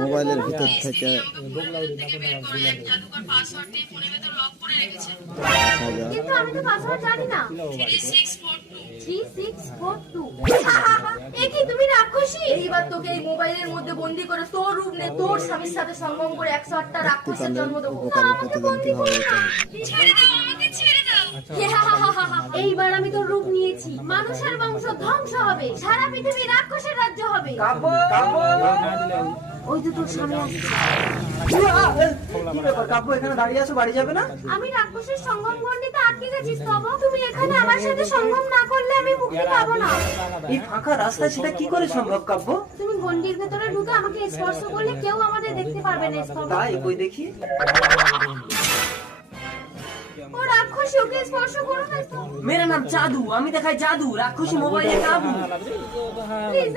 মোবাইলের ভিতর থেকে কিন্তু আমি তো পাসওয়ার্ড জানি না। 3642 কি তুমি রাক্ষসী? এইবার তোকে এই মোবাইলের মধ্যে বন্দি করে তোর রূপ নে তোর স্বামীর সাথে সঙ্গম করে 108টা রাক্ষসের জন্ম দেবো। আমাকে বন্দি করো না, ছেড়ে দাও, আমাকে ছেড়ে দাও। এইবার আমি তোর রূপ নিয়েছি, মানুষের বংশ ধ্বংস হবে, সারা পৃথিবী রাক্ষসের রাজ্য হবে। ওই তো তোর স্বামী আসছে। কি ব্যাপার কাব্য, এখানে দাঁড়িয়ে আছো, বাড়ি যাবে না? আমি রাক্ষসের সঙ্গম গণ্ডিতে আটকে গেছি স্তব। তুমি এখানে আমার সাথে সঙ্গম না করলে আমি মুক্তি পাবো না। এই ফাঁকা রাস্তায় সেটা কি করে সম্ভব কাব্য? তুমি গণ্ডির ভেতরে ঢুকে আমাকে স্পর্শ করলে কেউ আমাদের দেখতে পারবে না স্তব। তাই কই দেখি। ও রাক্ষসী, ওকে স্পর্শ করো না স্তব। মেরা নাম জাদু, আমি দেখাই জাদু, রাক্ষসী মোবাইলে কাবু। প্লিজ